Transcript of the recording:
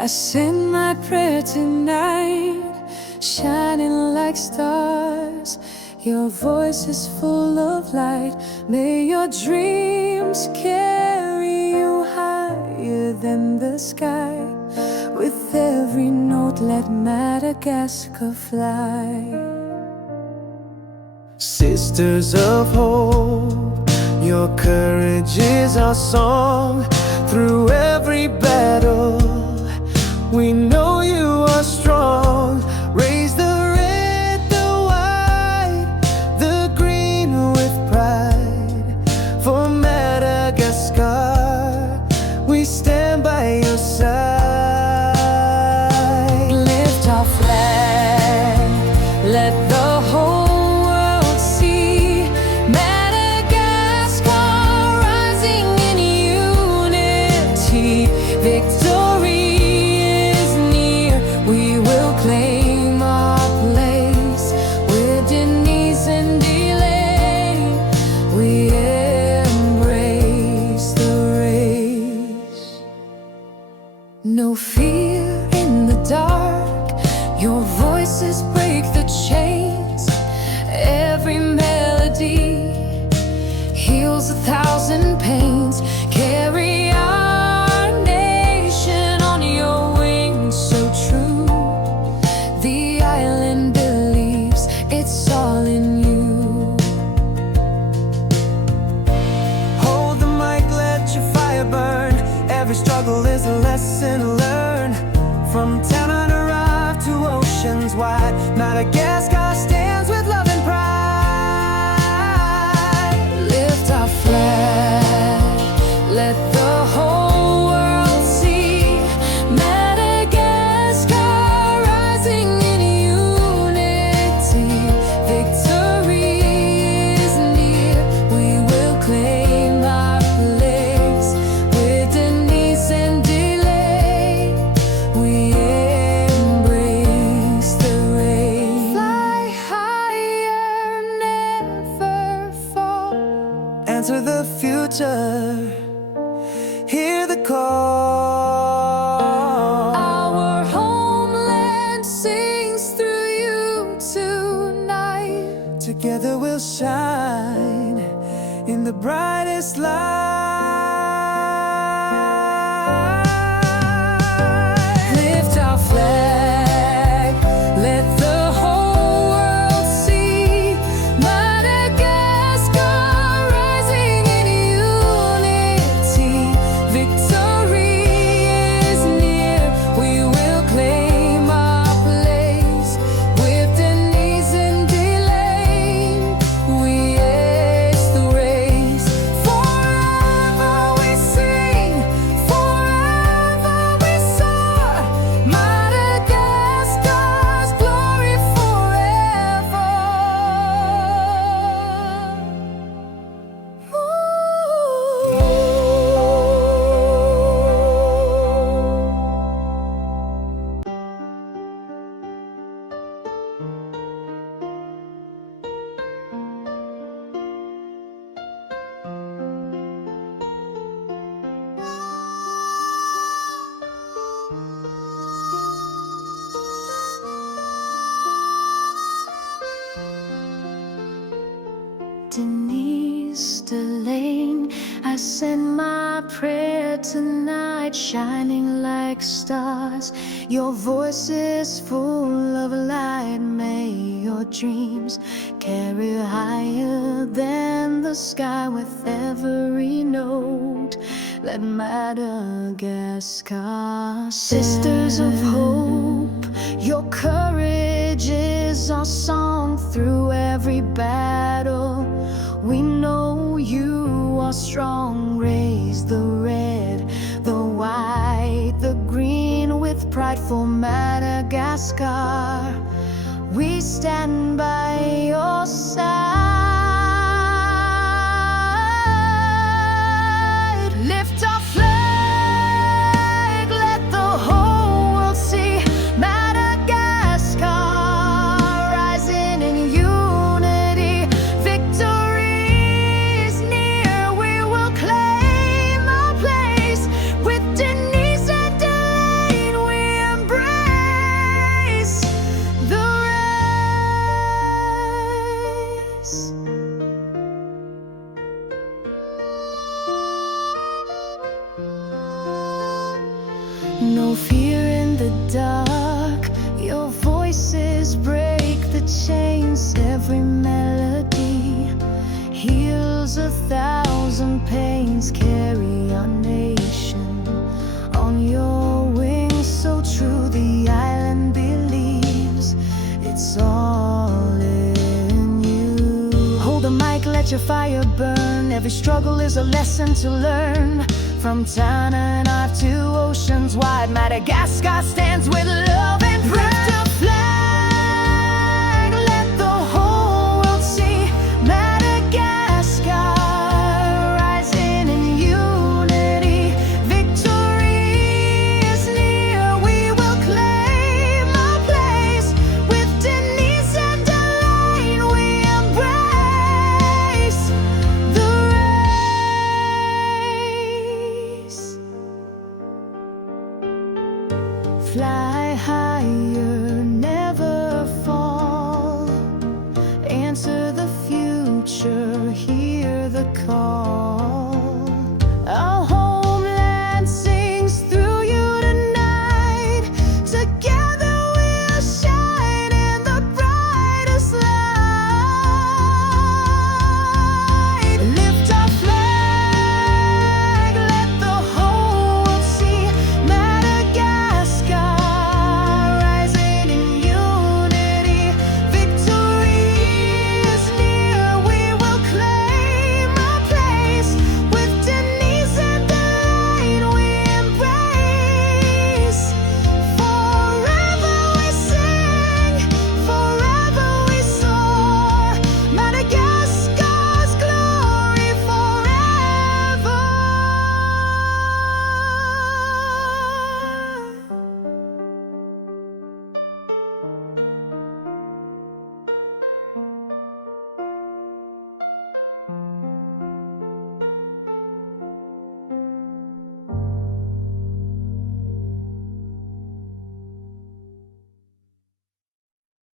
I send my prayer tonight, shining like stars. Your voice is full of light. May your dreams carry you higher than the sky. With every note let Madagascar fly. Sisters of hope, your courage is our song. Through every battle, we know you are strong. Raise the red, the white, the green with pride. For Madagascar, we stand by your side. Lift our flag, let the whole world see Madagascar rising in unity. Victory is near, we will claim our place. With Denise and D-LAIN, we embrace the race. No fear in the dark, your voices break the chains. Every melody heals 1,000 pains. Carry our nation on your wings so true. The island believes it's all in you. Hold the mic, let your fire burn. Every struggle is a lesson learned. From town underive to oceans wide, Madagascar stands with love and pride. Lift our flag, let the whole world see Madagascar rising in unity. Victory is near, we will claim our place. With Denise and D-LAIN, we embrace the race. Fly higher, never fall. Enter the future, hear the call. Our homeland sings through you tonight. Together we'll shine in the brightest light. Lift our flag, let the whole world see Madagascar rising in unity. Victory is near, we will claim our place. With Denise and D-LAIN, we ace the race. Forever we sing, forever we soar. Madagascar's glory forever. Denise De Lain, I send my prayer tonight, shining like stars. Your voice is full of light. May your dreams carry higher than the sky. With every note let Madagascar. Sisters of hope, your courage is our song. Through every battle, we know you are strong. Raise the red, the white, the green with pride. For Madagascar, we stand by your side. Lift our flag, let the whole world see Madagascar rising in unity. Victory is near, we will claim our place. With Denise and D-LAIN, we chains, every melody heals 1,000 pains. Carry our nation on your wings, so true. The island believes it's all in you. Hold the mic, let your fire burn. Every struggle is a lesson to learn. From Tanana to oceans wide, Madagascar stands with love and pride.